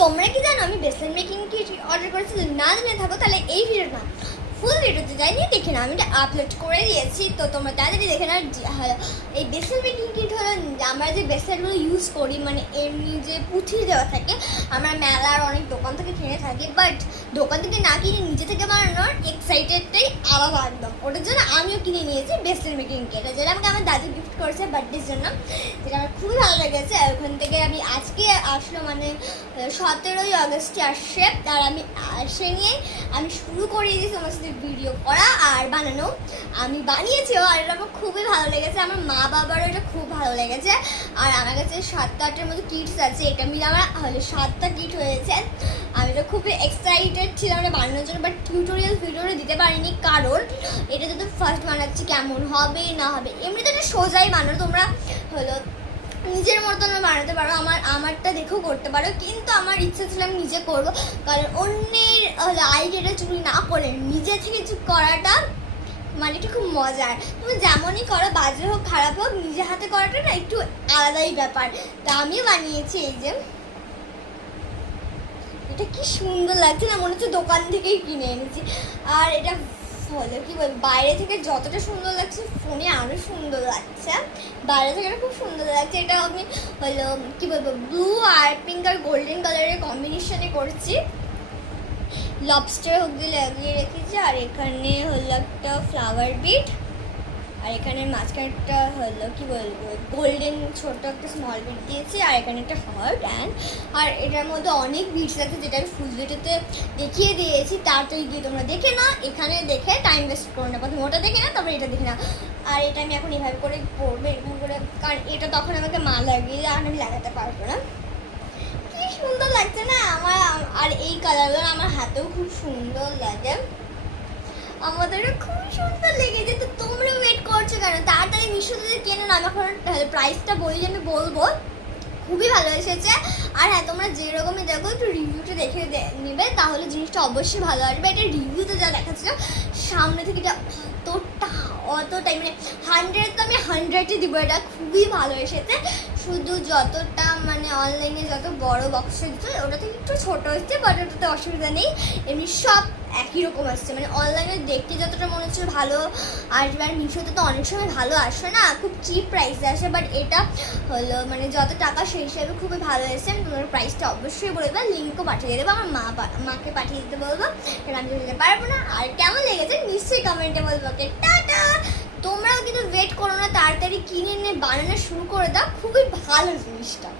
তোমরা কি জানো আমি বেসন মেকিং কিট অর্ডার করেছি? না জেনে থাকো তাহলে এই ভিডিওটা ফুল ভিডিওতে যাইনি, দেখে না আমি এটা আপলোড করে দিয়েছি, তো তোমরা তাড়াতাড়ি দেখে না। এই বেসন মেকিং কিট হলো আমরা যে বেসনগুলো ইউজ করি, মানে এমনি যে পুঁথি দেওয়া থাকে, আমরা মেলার অনেক দোকান থেকে কিনে থাকি, বাট দোকান থেকে না কিনে নিজে থেকে বানানোর এক্সাইটেডটাই আলাদা একদম। ওটার জন্য আমিও কিনে নিয়েছি বেসন মেকিং কিট, যেটা আমাকে আমার দাদু গিফট করেছে বার্থডের জন্য, যেটা আমার খুবই ভালো লেগেছে। ওখান থেকে আমি আজকে আসলো, মানে 17ই আগস্টে আসছে, আর আমি আসে নিয়ে আমি শুরু করে দিয়েছি আমার সাথে ভিডিও করা আর বানানো। আমি বানিয়েছিও আর এটা আমার খুবই ভালো লেগেছে, আমার মা বাবারও এটা খুব ভালো লেগেছে। আর আমার কাছে 7-8টার মতো কিটস আছে, এটা মিলে আমার হলো 7টা কিট হয়েছে। আমি তো খুবই এক্সাইটেড ছিলাম এটা বানানোর জন্য, বাট টিউটোরিয়াল ভিডিওটা দিতে পারিনি, কারণ এটা তো ফার্স্ট বানাচ্ছি, কেমন হবে না হবে। এমনিতে এটা সোজাই বানানো, তোমরা হলো নিজের মতন বানাতে পারো, আমারটা দেখেও করতে পারো, কিন্তু আমার ইচ্ছা ছিল আমি নিজে করবো, কারণ অন্যের আইডিয়াটা চুরি না করে নিজে থেকে কিছু করাটা মানে একটু খুব মজার। তুমি যেমনই করো, বাজে হোক খারাপ হোক, নিজের হাতে করাটা না একটু আলাদাই ব্যাপার। তা আমিও বানিয়েছি এই যে, এটা কি সুন্দর লাগছে না, মনে হচ্ছে দোকান থেকেই কিনে এনেছি। আর এটা হলো কি বল, বাইরে থেকে যতটা সুন্দর লাগছে ফোনে আরও সুন্দর লাগছে, বাইরে থেকে খুব সুন্দর লাগছে। এটা আমি হলো কি বলবো, ব্লু আর পিঙ্ক আর গোল্ডেন কালারের কম্বিনেশনে করছি, লবস্টার হুক দিয়ে লাগিয়ে রেখেছি। আর এখানে হলো একটা ফ্লাওয়ার বিট, আর এখানে মাঝখানটা হলো কি বলবো গোল্ডেন ছোট একটা স্মল বিট দিয়েছি, আর এখানে একটা হার্ট অ্যান্ড, আর এটার মধ্যে অনেক বিটস আছে যেটা আমি ফুল ভিডিওতে দেখিয়ে দিয়েছি, তাড়াতাড়ি গিয়ে তোমরা দেখে না, এখানে দেখে টাইম ওয়েস্ট করো না, প্রথমে ওটা দেখে না তারপরে এটা দেখে না। আর এটা আমি এখন এভাবে করে পরবো, এরকম করে, কারণ এটা তখন আমাকে মা লাগিয়ে আর আমি লাগাতে পারবো না। কি সুন্দর লাগছে না আমার, আর এই কালারগুলো আমার হাতেও খুব সুন্দর লাগে, আমাদেরও খুব সুন্দর লেগেছে। তো তোমরা ওয়েট করছো কেন? তাড়াতাড়ি মিশো থেকে কেনো না। আমি এখন প্রাইসটা বলি, আমি বলবো, খুবই ভালো এসেছে। আর হ্যাঁ, তোমরা যেরকমই দেখো একটু রিভিউটা দেখে নেবে, তাহলে জিনিসটা অবশ্যই ভালো আসবে। এটা রিভিউতে যা দেখাচ্ছিল সামনে থেকে এটা অতটাই মানে 100 তো আমি 100ই দিব, এটা খুবই ভালো এসেছে। শুধু যতটা মানে অনলাইনে যত বড় বক্স দিচ্ছে ওটা থেকে একটু ছোটো হচ্ছে, বাট ওটাতে অসুবিধা নেই, এমনি সব একই রকম আসছে। মানে অনলাইনে দেখতে যতটা মনে হচ্ছে ভালো আসবে, আর মিশোতে তো অনেক সময় ভালো আসে না, খুব চিপ প্রাইসে আসে, বাট এটা হলো মানে যত টাকা সেই হিসাবে খুবই ভালো এসেছে। আমি তোমার প্রাইসটা অবশ্যই বলবো, লিঙ্কও পাঠিয়ে দেবো, আমার মাকে পাঠিয়ে দিতে বলবো, কারণ আমি দিতে পারবো না। আর কেমন লেগেছে নিশ্চয়ই কমেন্টে বলবো। ওকে, টাটা। তোমরাও কিন্তু ওয়েট করো না, তাড়াতাড়ি কিনে নিয়ে বানানো শুরু করে দাও, খুবই ভালো জিনিসটা।